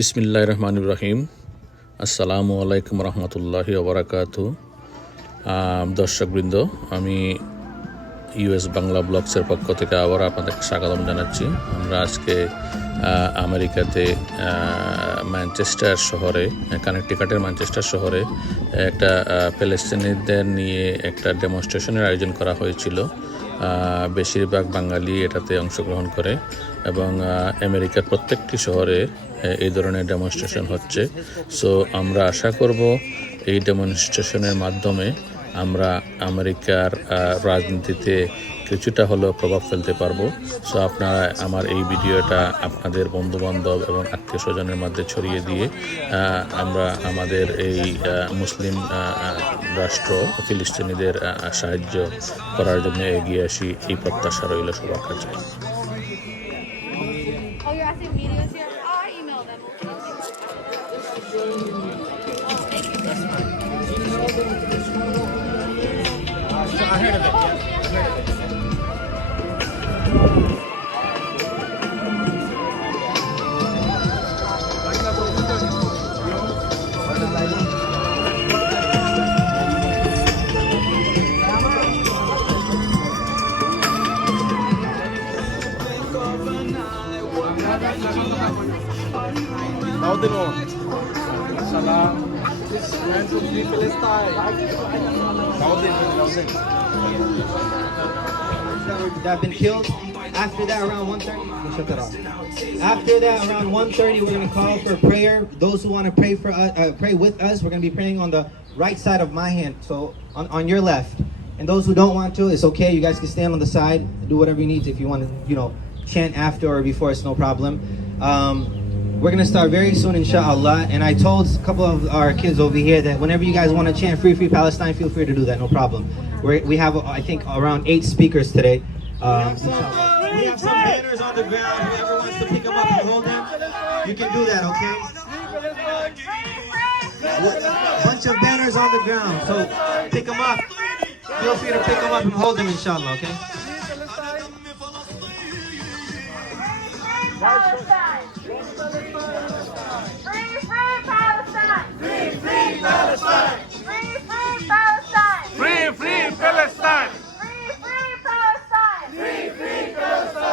বিসমিল্লাহির রহমানির রহিম। আসসালামু আলাইকুম রহমতুল্লাহি ওয়া বারাকাতুহু। দর্শকবৃন্দ, আমি ইউএস বাংলা ব্লগসের পক্ষ থেকে আবার আপনাদেরকে স্বাগতম জানাচ্ছি। আমরা আজকে আমেরিকাতে ম্যানচেস্টার শহরে, কানেকটিকাটের ম্যানচেস্টার শহরে একটা প্যালেস্টাইনিদের নিয়ে একটা ডেমনস্ট্রেশনের আয়োজন করা হয়েছিল। বেশিরভাগ বাঙালি এটাতে অংশগ্রহণ করে এবং আমেরিকার প্রত্যেকটি শহরে এই ধরনের ডেমনস্ট্রেশন হচ্ছে। সো আমরা আশা করব এই ডেমনস্ট্রেশনের মাধ্যমে আমরা আমেরিকার রাজনীতিতে কিছুটা হলেও প্রভাব ফেলতে পারবো। সো আপনারা আমার এই ভিডিওটা আপনাদের বন্ধুবান্ধব এবং আত্মীয় স্বজনের মধ্যে ছড়িয়ে দিয়ে আমরা আমাদের এই মুসলিম রাষ্ট্র ফিলিস্তিনিদের সাহায্য করার জন্য এগিয়ে আসি, এই প্রত্যাশা রইল সবার কাছে। I heard of it, yeah. Salam. Man to free Palestine. That have been killed. After that, around 1:30, we'll shut that off. After that, around 1:30, we're going to call for prayer. Those who want to pray for us, pray with us, we're going to be praying on the right side of my hand, so on your left. And those who don't want to, it's okay. You guys can stand on the side, do whatever you need to. If you want to, chant after or before, it's no problem. We're going to start very soon, inshallah. And I told a couple of our kids over here that whenever you guys want to chant Free Free Palestine, feel free to do that, no problem. We have, I think, around 8 speakers today. We have some banners on the ground. Whoever wants to pick them up and hold them, you can do that, okay? A bunch of banners on the ground, so pick them up. Feel free to pick them up and hold them, inshallah, okay? Palestine! Free, free Palestine! Free, free Palestine! Free, free Palestine! Free, free Palestine! Free, free Palestine! Free, free Palestine! Free, free Palestine!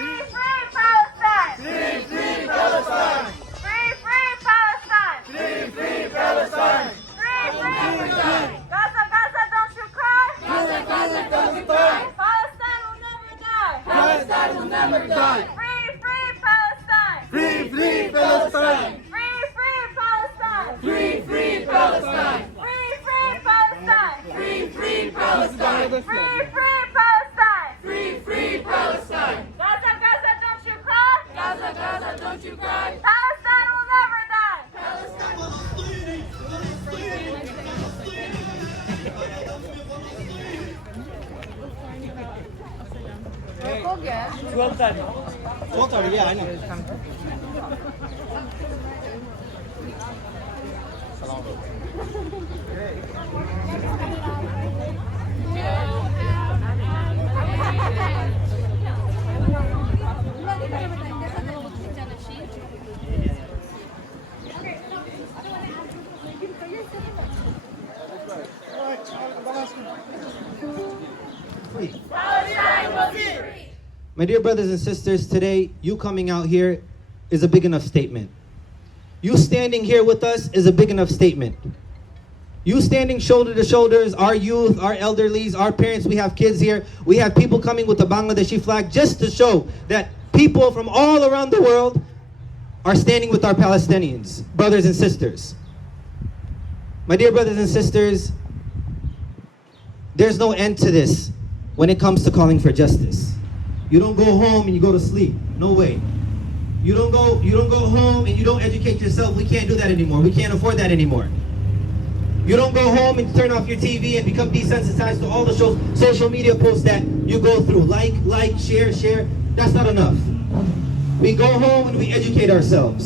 Free, free Palestine! Free, free Palestine! Free, free Palestine! Free, free! Gaza, Gaza, don't you cry! Gaza, Gaza, don't you cry! Palestine will never die! Palestine will never die! Free, free Palestine! Free, free Palestine! Free, free Palestine! Free, free Palestine! Free, free Palestine! Free, free Palestine! Free, free Palestine! Free, free Palestine! Gaza, Gaza, don't you cry! Gaza, Gaza, don't you cry! Palestine will never die! Yeah, I know. My dear brothers and sisters, today, you coming out here is a big enough statement. You standing here with us is a big enough statement. You standing shoulder to shoulders, our youth, our elderlies, our parents, we have kids here. We have people coming with the Bangladeshi flag just to show that people from all around the world are standing with our Palestinians, brothers and sisters. My dear brothers and sisters, there's no end to this when it comes to calling for justice. You don't go home and you go to sleep. No way. You don't go home and you don't educate yourself. We can't do that anymore. We can't afford that anymore. You don't go home and turn off your TV and become desensitized to all the social media posts that you go through. Like, share. That's not enough. We go home and we educate ourselves.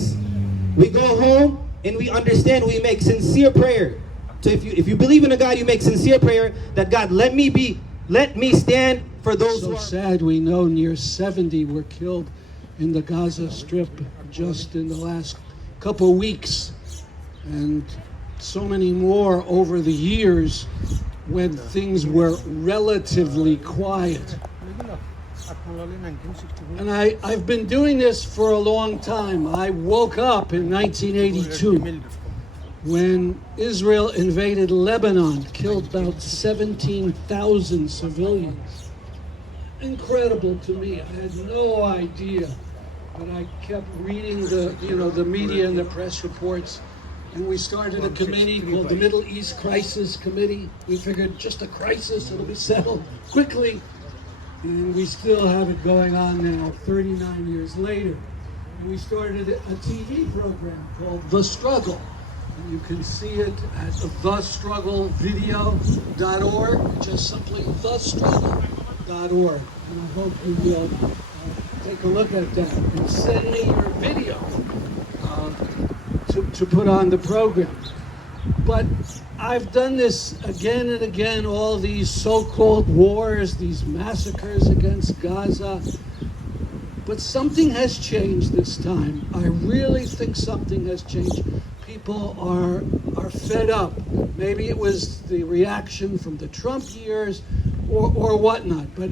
We go home and we understand, we make sincere prayer. So if you believe in a God, you make sincere prayer that God, let me stand for those So who are... sad, we know near 70 were killed in the Gaza Strip just in the last couple weeks, and so many more over the years when things were relatively quiet. And I've been doing this for a long time. I woke up in 1982 when Israel invaded Lebanon, killed about 17,000 civilians. Incredible to me. I had no idea, but I kept reading the media and the press reports, and we started a committee called the Middle East Crisis Committee. We figured just a crisis, it'll be settled quickly, and we still have it going on now, 39 years later. And we started a TV program called The Struggle. And you can see it at thestrugglevideo.org, just simply thestruggle.org. And I hope you will take a look at that and send me your video to put on the program. But I've done this again and again, all these so-called wars, these massacres against Gaza. But something has changed this time. I really think something has changed. People are fed up. Maybe it was the reaction from the Trump years or whatnot. But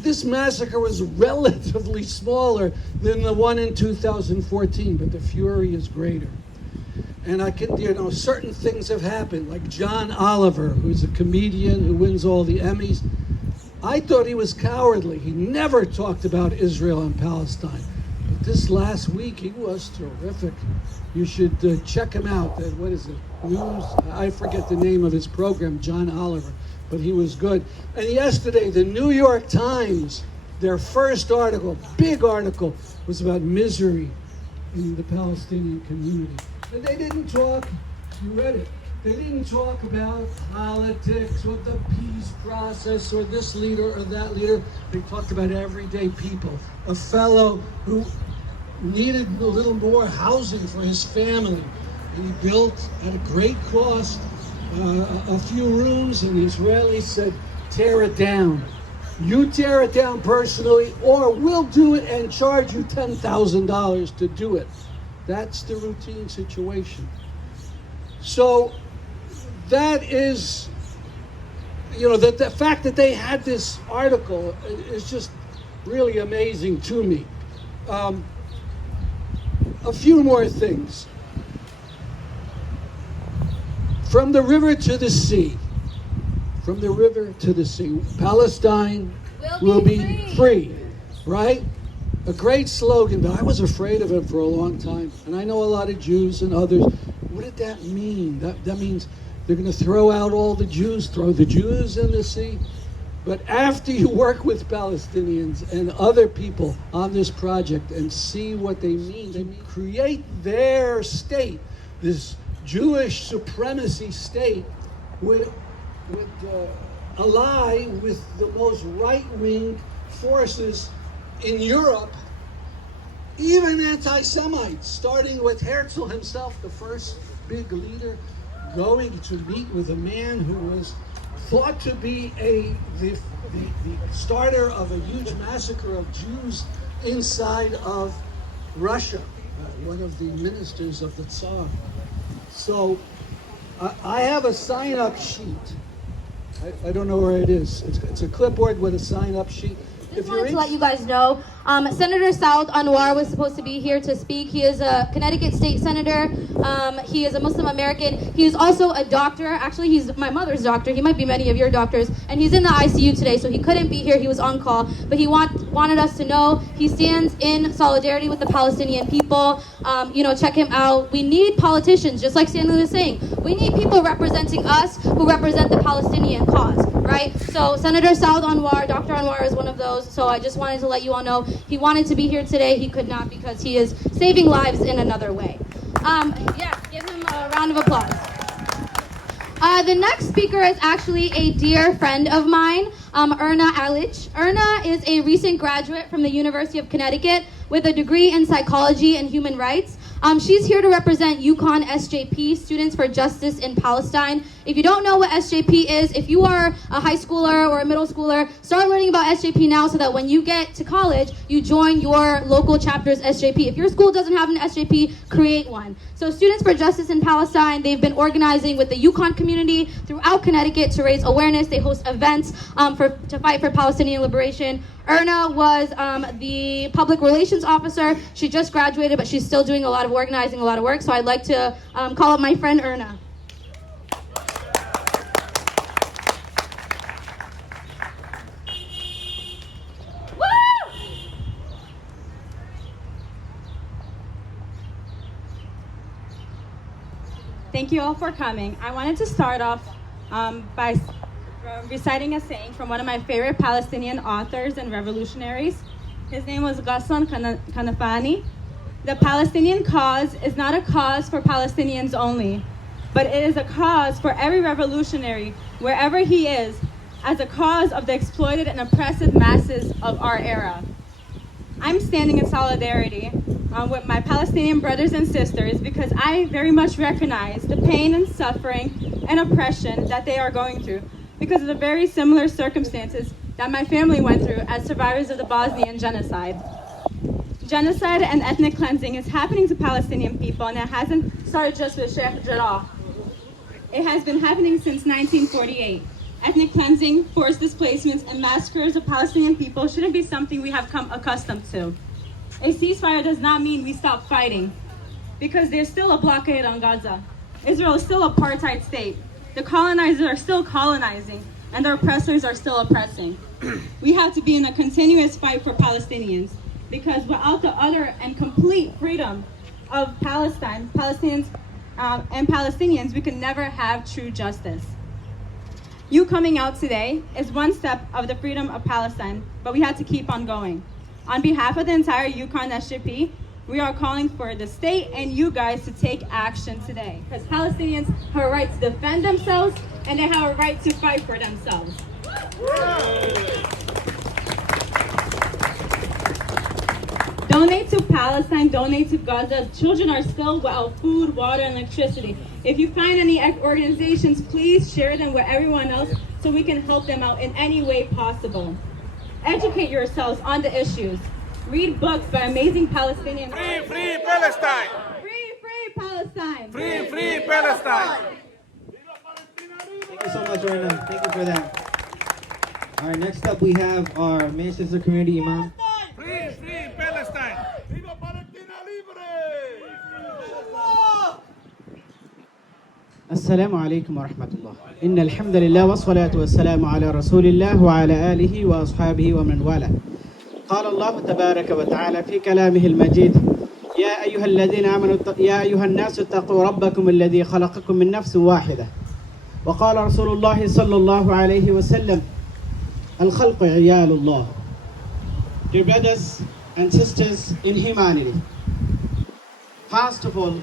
this massacre was relatively smaller than the one in 2014, but the fury is greater. And certain things have happened, like John Oliver, who's a comedian who wins all the Emmys. I thought he was cowardly. He never talked about Israel and Palestine. But this last week, he was terrific. You should check him out. What is it? News? I forget the name of his program, John Oliver, but he was good. And yesterday, the New York Times, their first article, big article, was about misery in the Palestinian community. And they didn't talk, you read it, they didn't talk about politics or the peace process or this leader or that leader. They talked about everyday people. A fellow who needed a little more housing for his family. And he built, at a great cost, a few rooms, and the Israelis said, tear it down. You tear it down personally, or we'll do it and charge you $10,000 to do it. That's the routine situation. So that is, the fact that they had this article is just really amazing to me. A few more things. From the river to the sea, Palestine will be free, right? A great slogan, but I was afraid of it for a long time. And I know a lot of Jews and others. What did that mean? That means they're going to throw out all the Jews, throw the Jews in the sea. But after you work with Palestinians and other people on this project and see what they mean create their state, this Jewish supremacy state, would ally with the most right-wing forces in Europe, even anti-Semites, starting with Herzl himself, the first big leader, going to meet with a man who was thought to be the starter of a huge massacre of Jews inside of Russia, one of the ministers of the Tsar. So I have a sign-up sheet. I don't know where it is. It's a clipboard with a sign-up sheet. Just wanted to let you guys know, Senator Saud Anwar was supposed to be here to speak. He is a Connecticut state senator. He is a Muslim American. He is also a doctor. Actually, he's my mother's doctor. He might be many of your doctors. And he's in the ICU today, so he couldn't be here. He was on call. But he wanted us to know he stands in solidarity with the Palestinian people. Check him out. We need politicians, just like Stanley was saying. We need people representing us who represent the Palestinian cause, right? So Senator Saud Anwar, Dr. Anwar is one of those. So I just wanted to let you all know he wanted to be here today. He could not because he is saving lives in another way. Give him a round of applause. The next speaker is actually a dear friend of mine, Erna Alich. Erna is a recent graduate from the University of Connecticut with a degree in psychology and human rights. She's here to represent UConn SJP, Students for Justice in Palestine. If you don't know what SJP is, if you are a high schooler or a middle schooler, start learning about SJP now so that when you get to college, you join your local chapter's SJP. If your school doesn't have an SJP, create one. So Students for Justice in Palestine, they've been organizing with the Yukon community throughout Connecticut to raise awareness. They host events to fight for Palestinian liberation. Erna was the public relations officer. She just graduated, but she's still doing a lot of organizing, a lot of work. So I'd like to call up my friend Erna. Thank you all for coming. I wanted to start off by reciting a saying from one of my favorite Palestinian authors and revolutionaries. His name was Ghassan Kanafani. The Palestinian cause is not a cause for Palestinians only, but it is a cause for every revolutionary, wherever he is, as a cause of the exploited and oppressive masses of our era. I'm standing in solidarity with my Palestinian brothers and sisters because I very much recognize the pain and suffering and oppression that they are going through because of the very similar circumstances that my family went through as survivors of the Bosnian genocide. Genocide and ethnic cleansing is happening to Palestinian people, and it hasn't started just with Sheikh Jarrah. It has been happening since 1948. Ethnic cleansing, forced displacements, and massacres of Palestinian people shouldn't be something we have come accustomed to. A ceasefire does not mean we stop fighting, because there's still a blockade on Gaza. Israel is still an apartheid state. The colonizers are still colonizing, and the oppressors are still oppressing. We have to be in a continuous fight for Palestinians, because without the utter and complete freedom of Palestinians, we can never have true justice. You coming out today is one step of the freedom of Palestine, but we have to keep on going. On behalf of the entire Yukon SJP, we are calling for the state and you guys to take action today, because Palestinians have a right to defend themselves and they have a right to fight for themselves. Donate to Palestine, donate to Gaza. Children are still without food, water, and electricity. If you find any organizations, please share them with everyone else so we can help them out in any way possible. Educate yourselves on the issues. Read books by amazing Palestinian. Free, free Palestine! Free, free Palestine! Free, free Palestine! Thank you so much, Erna. Thank you for that. All right, next up we have our Manchester Community Imam. Free, free Palestine! Viva Palestina libre! السلام عليكم ورحمة الله. إن الحمد لله والصلاة والسلام على رسول الله وعلى آله وأصحابه ومن والاه. قال الله تبارك وتعالى في كلامه المجيد: يا أيها الذين آمنوا يا أيها الناس اتقوا ربكم الذي خلقكم من نفس واحدة. وقال رسول الله صلى الله عليه وسلم: الخلق عيال الله. Dear brothers and sisters in humanity, first of all,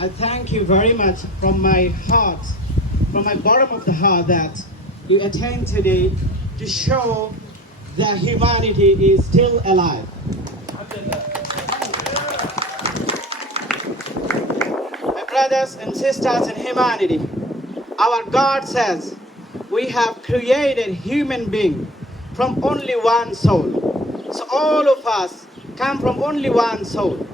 I thank you very much from my heart, from my bottom of the heart, that you attend today to show that humanity is still alive. My brothers and sisters in humanity, our God says we have created human being from only one soul. So all of us come from only one soul.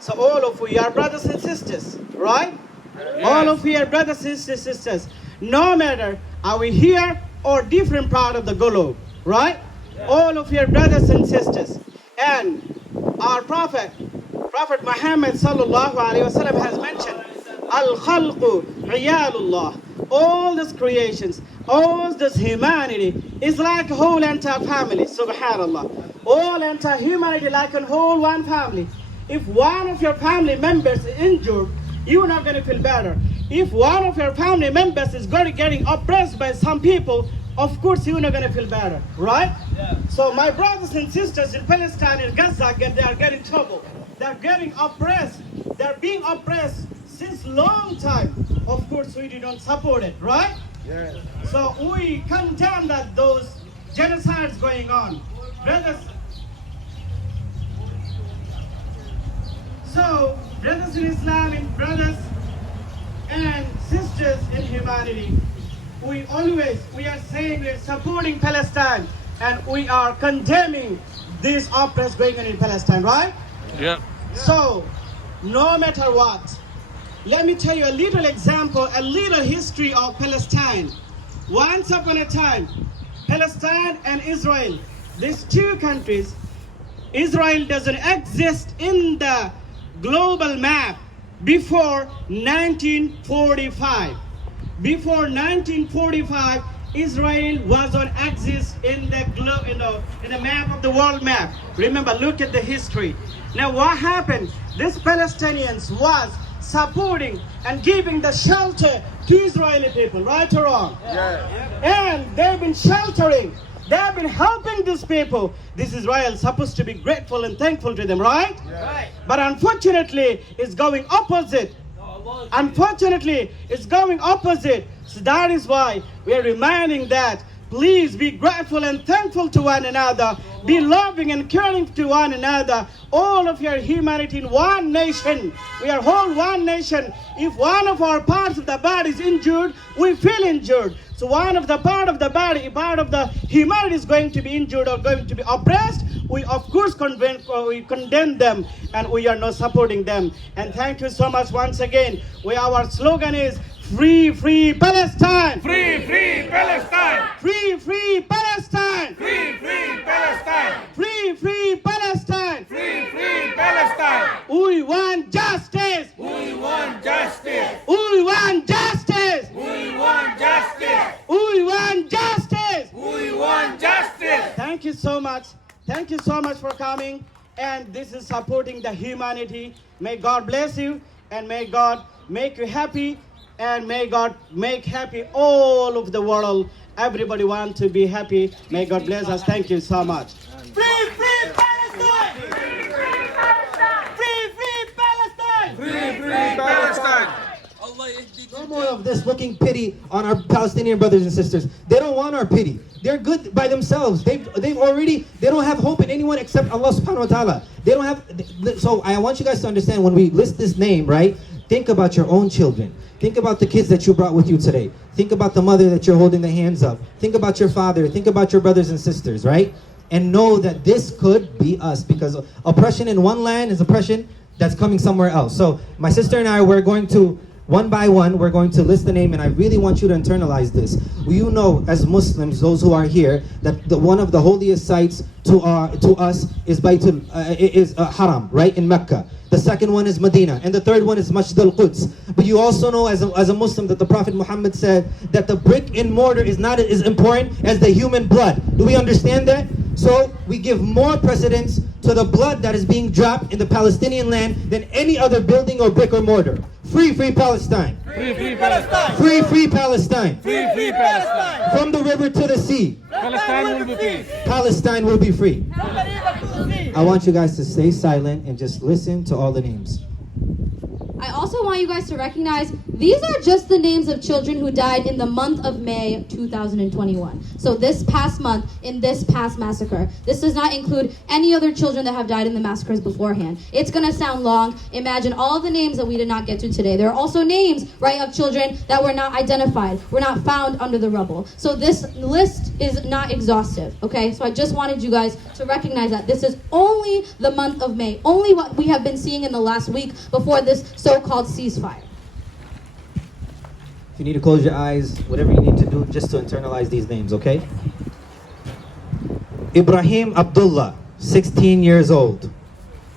So all of we are brothers and sisters, right? Yes. All of we are brothers and sisters. No matter are we here or different part of the globe, right? Yes. All of you are brothers and sisters. And our Prophet Muhammad sallallahu alaihi wasallam has mentioned, al-khalqu iyalullah. All these creations, all this humanity is like a whole entire family, subhanallah. All entire humanity like a whole one family. If one of your family members is injured, you're not going to feel better. If one of your family members is getting oppressed by some people, of course you're not going to feel better, right? Yeah. So my brothers and sisters in Palestine and Gaza, they are getting trouble. They're getting oppressed. They're being oppressed since long time. Of course we don't support it, right? Yeah. So we condemn that those genocides going on. Brothers, so brothers in Islam and brothers and sisters in humanity, we are saying we're supporting Palestine and we are condemning this oppress going on in Palestine, right? Yeah. So, no matter what, let me tell you a little example, a little history of Palestine. Once upon a time, Palestine and Israel, these two countries, Israel doesn't exist in the global map before 1945. Before 1945, Israel was on exist in the in the map of the world map. Remember, look at the history. Now, what happened? These Palestinians was supporting and giving the shelter to Israeli people, right or wrong? Yeah. And they've been sheltering. They have been helping these people. This Israel is supposed to be grateful and thankful to them, right? Yeah. Right. But unfortunately, it's going opposite. Unfortunately, it's going opposite. So that is why we are reminding that please be grateful and thankful to one another. Be loving and caring to one another. All of your humanity in one nation. We are whole one nation. If one of our parts of the body is injured, we feel injured. So one of the part of the body, part of the humanity is going to be injured or going to be oppressed, we of course condemn them and we are not supporting them. And thank you so much once again. Our slogan is Free, free Palestine! Free, free Palestine! Free, free Palestine! Free, free Palestine! Free, free Palestine! Free, free Palestine! We want justice! We want justice! We want justice! We want justice! We want justice! We want justice! Thank you so much. Thank you so much for coming. And this is supporting the humanity. May God bless you and may God make you happy. And may God make happy all of the world. Everybody want to be happy. May God bless us. Thank you so much. Free, free Palestine! Free, free Palestine! Free, free Palestine! Free, free Palestine! No more of this looking pity on our Palestinian brothers and sisters. They don't want our pity. They're good by themselves. They don't have hope in anyone except Allah subhanahu wa ta'ala. They don't have, so I want you guys to understand when we list this name, right? Think about your own children. Think about the kids that you brought with you today. Think about the mother that you're holding the hands of. Think about your father. Think about your brothers and sisters, right? And know that this could be us, because oppression in one land is oppression that's coming somewhere else. So my sister and I, we're going to, one by one, we're going to list the name, and I really want you to internalize this. You know, as Muslims, those who are here, that one of the holiest sites to us is Haram, right, in Mecca. The second one is Medina, and the third one is Masjid al-Quds. But you also know as a Muslim that the Prophet Muhammad said that the brick and mortar is not as important as the human blood. Do we understand that? So we give more precedence to the blood that is being dropped in the Palestinian land than any other building or brick or mortar. Free, free Palestine. Free, free Palestine! Free, free Palestine. Free, free Palestine! From the river to the sea, Palestine will be free! Palestine will be free. I want you guys to stay silent and just listen to all the names. I also want you guys to recognize these are just the names of children who died in the month of May 2021. So this past month, in this past massacre. This does not include any other children that have died in the massacres beforehand. It's going to sound long. Imagine all the names that we did not get to today. There are also names, right, of children that were not identified, were not found under the rubble. So this list is not exhaustive, okay? So I just wanted you guys to recognize that this is only the month of May, only what we have been seeing in the last week before this so-called ceasefire. If you need to close your eyes, whatever you need to do just to internalize these names, okay? Ibrahim Abdullah, 16 years old.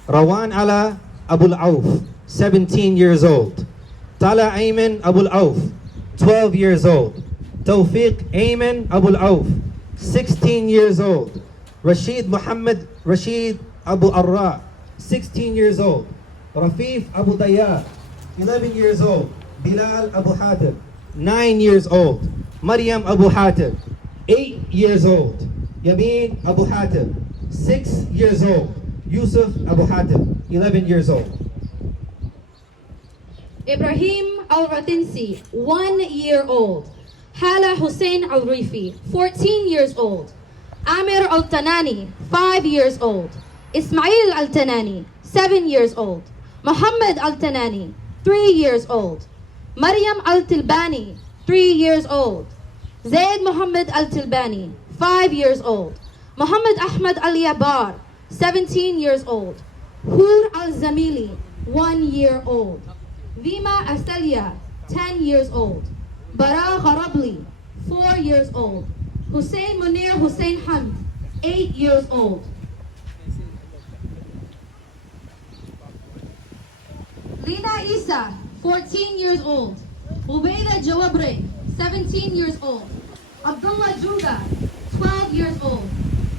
Rawan Ala Abul Auf, 17 years old. Tala Ayman Abul Auf, 12 years old. Tawfiq Ayman Abul Auf, 16 years old. Rashid Muhammad Rashid Abu Arra, 16 years old. Rafif Abu Dayya, 11 years old. Bilal Abu Hatib, 9 years old. Maryam Abu Hatib, 8 years old. Yamin Abu Hatib, 6 years old. Yusuf Abu Hatib, 11 years old. Ibrahim Al-Ratinsi, 1 year old. Hala Hussein Al-Rifi, 14 years old. Amir Al-Tanani, 5 years old. Ismail Al-Tanani, 7 years old. Muhammad Al-Tanani, 3 years old. Maryam al-Tilbani, 3 years old. Zaid Muhammad al-Tilbani, 5 years old. Muhammad Ahmad al-Yabar, 17 years old. Hur al-Zamili, 1 year old. Vima Astalia, 10 years old. Bara Gharabli, 4 years old. Hussein Munir Hussein Hamd, 8 years old. Lina Isa, 14 years old. Ubaida Jawabre, 17 years old. Abdullah Juga, 12 years old.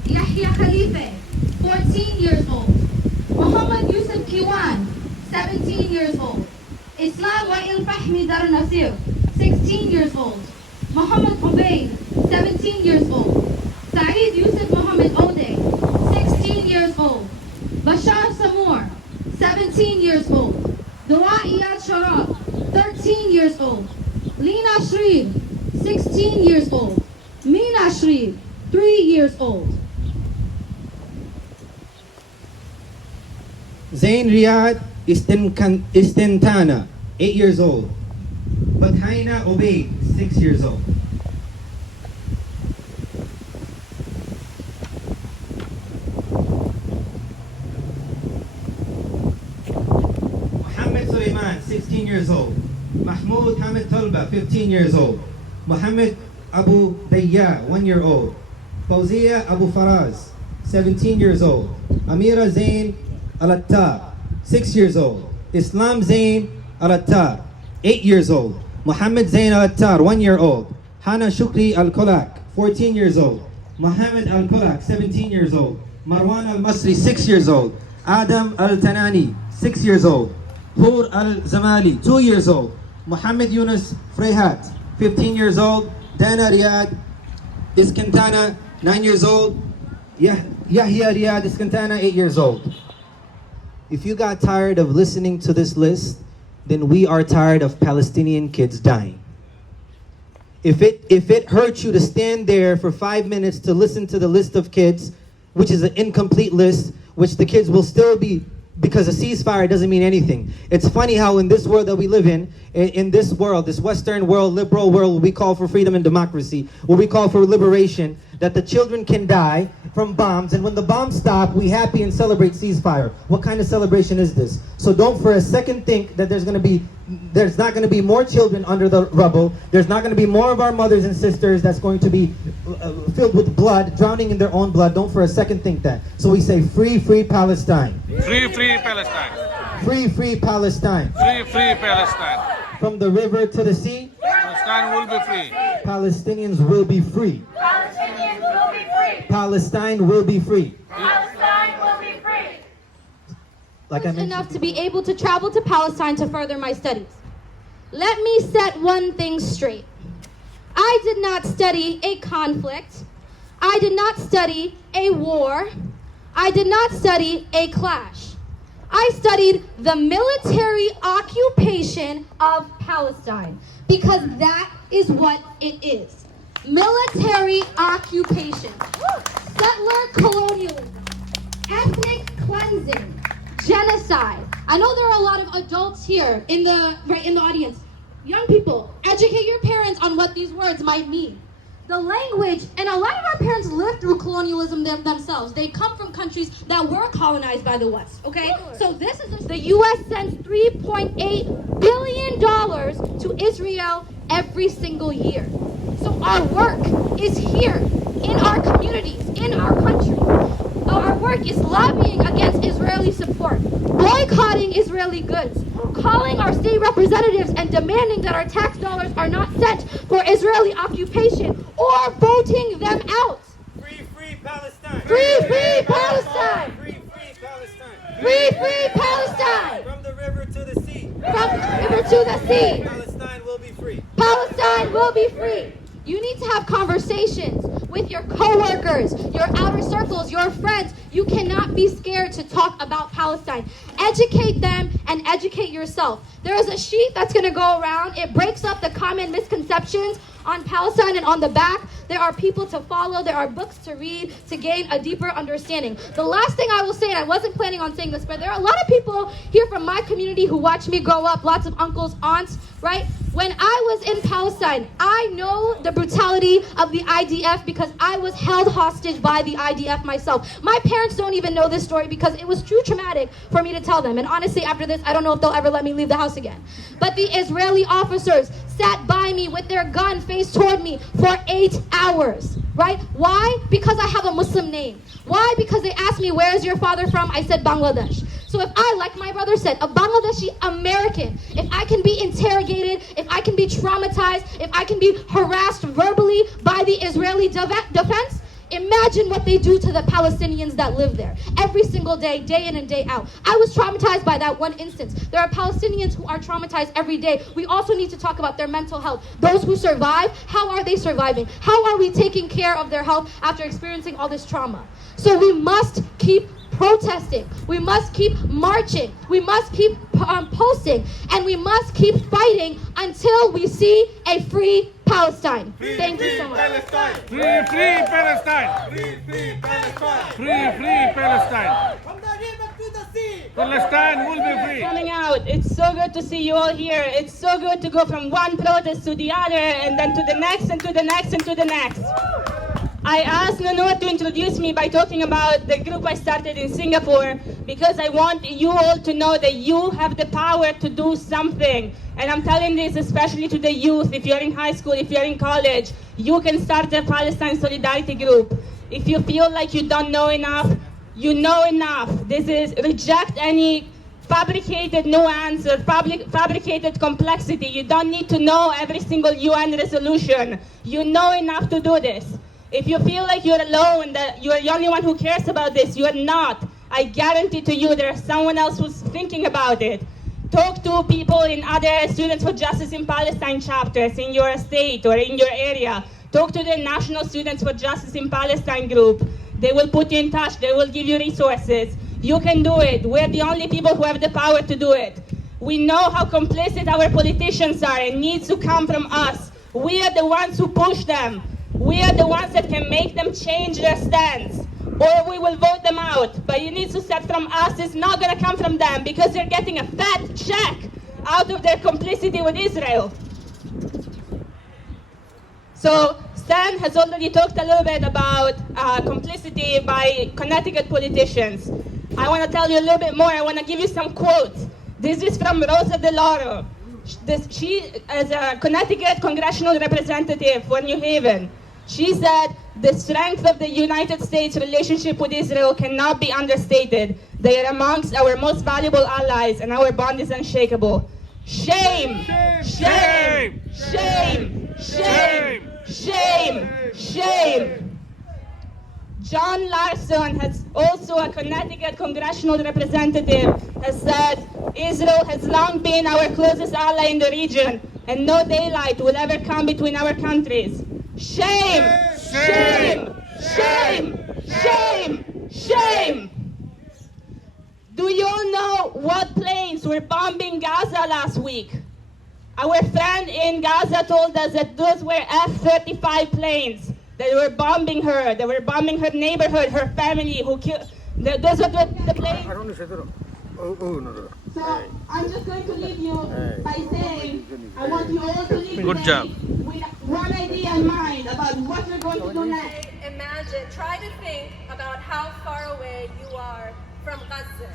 Yahya Khalife, 14 years old. Muhammad Yusuf Kiwan, 17 years old. Islam Wa'il Fahmi Dar Nasir, 16 years old. Muhammad Ubaid, 17 years old. Saeed Yusuf Muhammad Ode, 16 years old. Bashar Samour, 17 years old. Dua Iyad Sharaf, 13 years old. Lina Shreve, 16 years old. Mina Shreve, 3 years old. Zain Riyad Istintana, 8 years old. Bathaina Obeid, 6 years old. Muhammad Suleiman, 16 years old. Mahmoud Hamid Talba, 15 years old. Muhammad Abu Dayya, 1 year old. Fawzia Abu Faraz, 17 years old. Amira Zain Al-Attar, 6 years old. Islam Zain Al-Attar, 8 years old. Muhammad Zain Al-Attar, 1 year old. Hana Shukri Al-Kulak, 14 years old. Muhammad Al-Kulak, 17 years old. Marwan Al-Masri, 6 years old. Adam Al-Tanani, 6 years old. Hur Al-Zamali, 2 years old. Muhammad Yunus Frehat, 15 years old. Dana Riyad Iskantana, 9 years old. Yahya Riyad Iskantana, 8 years old. If you got tired of listening to this list, then we are tired of Palestinian kids dying. If it hurts you to stand there for 5 minutes to listen to the list of kids, which is an incomplete list, which the kids will still be, because a ceasefire doesn't mean anything. It's funny how in this world that we live in this world, this Western world, liberal world, where we call for freedom and democracy, where we call for liberation, that the children can die from bombs, and when the bombs stop, we happy and celebrate ceasefire. What kind of celebration is this? So don't for a second think that there's not going to be more children under the rubble. There's not going to be more of our mothers and sisters that's going to be filled with blood, drowning in their own blood. Don't for a second think that. So we say, free, free Palestine. Free, free Palestine. Free, free Palestine. Free, free Palestine. From the river to the sea, Palestine will be free. Palestinians will be free. Palestinians will be free. Palestine will be free. Palestine will be free. Like I mentioned, Enough to be able to travel to Palestine to further my studies. Let me set one thing straight. I did not study a conflict. I did not study a war. I did not study a clash. I studied the military occupation of Palestine, because that is what it is. Military occupation, settler colonialism, ethnic cleansing, genocide. I know there are a lot of adults here in the audience. Young people, educate your parents on what these words might mean. The language, and a lot of our parents lived through colonialism themselves. They come from countries that were colonized by the West, okay? So this is, the U.S. sends $3.8 billion to Israel every single year. So our work is here, in our communities, in our country. Our work is lobbying against Israeli support, boycotting Israeli goods, calling our state representatives and demanding that our tax dollars are not sent for Israeli occupation, or voting them out. Free, free Palestine. Free, free Palestine! Free, free Palestine. Free, free Palestine! From the river to the sea. From the river to the sea, Palestine will be free. Palestine will be free. You need to have conversations with your coworkers, your outer circles, your friends. You cannot be scared to talk about Palestine. Educate them and educate yourself. There is a sheet that's going to go around. It breaks up the common misconceptions on Palestine, and on the back There are people to follow. There are books to read to gain a deeper understanding. The last thing I will say, and I wasn't planning on saying this, but there are a lot of people here from my community who watch me grow up, lots of uncles, aunts, right? When I was in Palestine, I know the brutality of the IDF because I was held hostage by the IDF myself. My parents don't even know this story because it was too traumatic for me to tell them. And honestly, after this, I don't know if they'll ever let me leave the house again. But the Israeli officers sat by me with their gun faced toward me for 8 hours, right? Why? Because I have a Muslim name. Why? Because they asked me, where is your father from? I said Bangladesh. So if I, like my brother said, a Bangladeshi American, if I can be interrogated, if I can be traumatized, if I can be harassed verbally by the Israeli defense, imagine what they do to the Palestinians that live there every single day, day in and day out. I was traumatized by that one instance. There are Palestinians who are traumatized every day. We also need to talk about their mental health. Those who survive, how are they surviving? How are we taking care of their health after experiencing all this trauma? So we must keep protesting. We must keep marching. We must keep posting. And we must keep fighting until we see a free Palestine. Thank you so much. Palestine. Free Palestine. Free Palestine. Free Palestine. From the river to the sea. Palestine will be free. Coming out. It's so good to see you all here. It's so good to go from one protest to the other and then to the next and to the next and to the next. I asked Nanua to introduce me by talking about the group I started in Singapore because I want you all to know that you have the power to do something. And I'm telling this especially to the youth. If you're in high school, if you're in college, you can start a Palestine Solidarity group. If you feel like you don't know enough, you know enough. This is reject any fabricated nuance or fabricated complexity. You don't need to know every single UN resolution. You know enough to do this. If you feel like you're alone, that you're the only one who cares about this, you are not. I guarantee to you there's someone else who's thinking about it. Talk to people in other Students for Justice in Palestine chapters in your state or in your area. Talk to the National Students for Justice in Palestine group. They will put you in touch. They will give you resources. You can do it. We're the only people who have the power to do it. We know how complicit our politicians are. It needs to come from us. We are the ones who push them. We are the ones that can make them change their stance, or we will vote them out. But it needs to start from us. It's not going to come from them because they're getting a fat check out of their complicity with Israel. So Stan has already talked a little bit about complicity by Connecticut politicians. I want to tell you a little bit more. I want to give you some quotes. This is from Rosa DeLauro. She is a Connecticut congressional representative for New Haven. She said, the strength of the United States relationship with Israel cannot be understated. They are amongst our most valuable allies and our bond is unshakable. Shame! Shame! Shame! Shame! Shame! Shame! John Larson, has also a Connecticut congressional representative, has said, Israel has long been our closest ally in the region, and no daylight will ever come between our countries. Shame! Shame! Shame! Shame! Shame! Do you all know what planes were bombing Gaza last week? Our friend in Gaza told us that those were F-35 planes. They were bombing her. They were bombing her neighborhood, her family. Those are the planes. So I'm just going to leave you by saying, I want you all to leave Good job. with one idea in mind about what you're going to do next. Imagine, try to think about how far away you are from Gaza.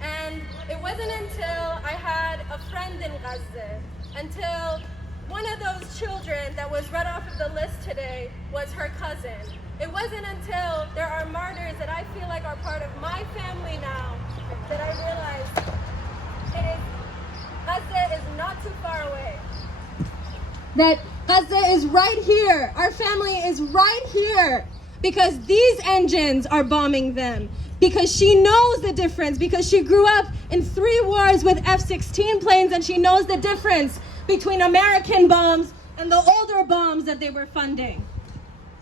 And it wasn't until I had a friend in Gaza, until one of those children that was read off of the list today was her cousin. It wasn't until there are martyrs that I feel like are part of my family now that I realized Gaza is not too far away. That Gaza is right here. Our family is right here because these engines are bombing them. Because she knows the difference, because she grew up in 3 wars with F-16 planes and she knows the difference between American bombs and the older bombs that they were funding.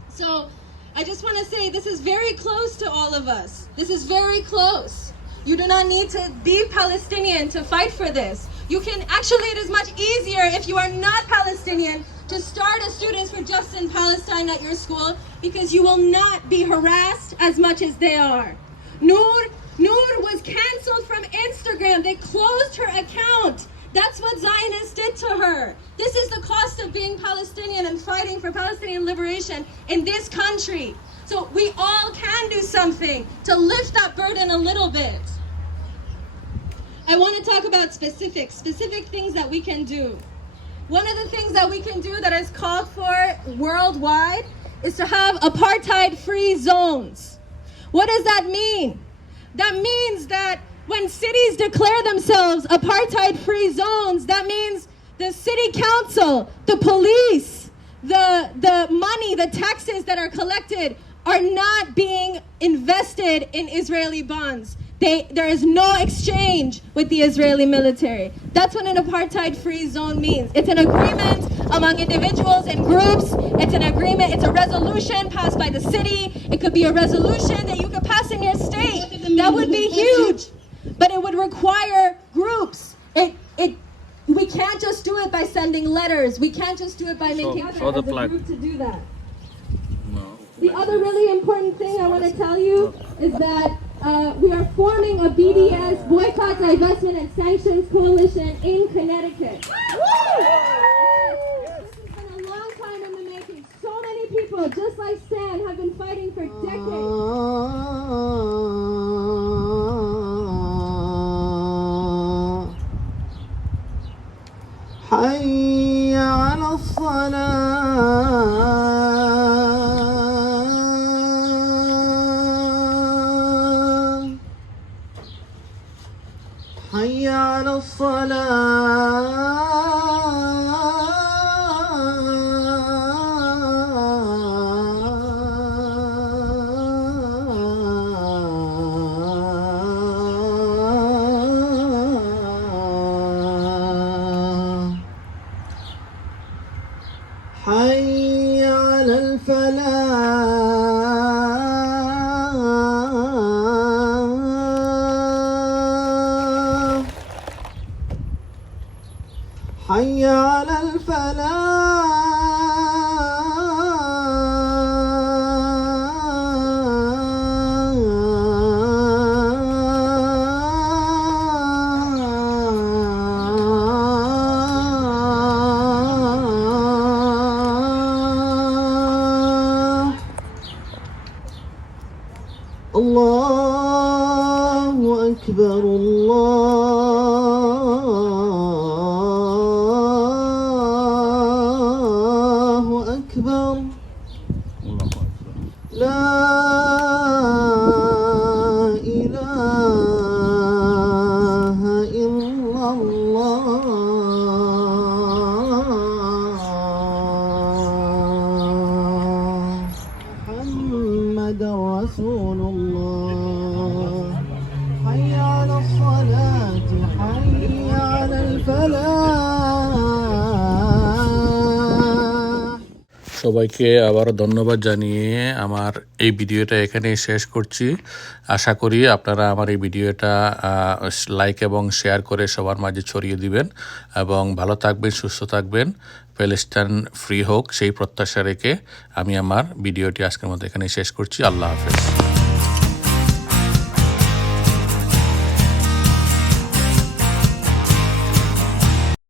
So I just want to say this is very close to all of us. This is very close. You do not need to be Palestinian to fight for this. You can actually, it is much easier if you are not Palestinian to start a Students for Justice in Palestine at your school, because you will not be harassed as much as they are. Noor was canceled from Instagram. They closed her account. That's what Zionists did to her. This is the cost of being Palestinian and fighting for Palestinian liberation in this country. So we all can do something to lift that burden a little bit. I want to talk about specific things that we can do. One of the things that we can do that is called for worldwide is to have apartheid-free zones. What does that mean? That means that when cities declare themselves apartheid-free zones, that means the city council, the police, the money, the taxes that are collected are not being invested in Israeli bonds. There is no exchange with the Israeli military. That's what an apartheid-free zone means. It's an agreement among individuals and groups. It's an agreement, it's a resolution passed by the city. It could be a resolution that you could pass in your state. That would be huge. But it would require groups. We can't just do it by sending letters. We can't just do it by making show the as a flag. group to do that. No. The other really important thing I want to tell you is that we are forming a BDS, Boycott, Divestment, and Sanctions Coalition in Connecticut. This has been a long time in the making. So many people, just like Stan, have been fighting for decades. حي على الصلاة حي على الصلاة حي على الفلاح حي على الفلاح الله أكبر الله أكبر لا إله إلا الله محمد رسول الله حي على الصلاة حي على الفلاح সবাইকে আবারও ধন্যবাদ জানিয়ে আমার এই ভিডিওটা এখানেই শেষ করছি। আশা করি আপনারা আমার এই ভিডিওটা লাইক এবং শেয়ার করে সবার মাঝে ছড়িয়ে দিবেন এবং ভালো থাকবেন, সুস্থ থাকবেন, প্যালেস্টাইন ফ্রি হোক সেই প্রত্যাশা রেখে আমি আমার ভিডিওটি আজকের মতো এখানেই শেষ করছি। আল্লাহ হাফেজ।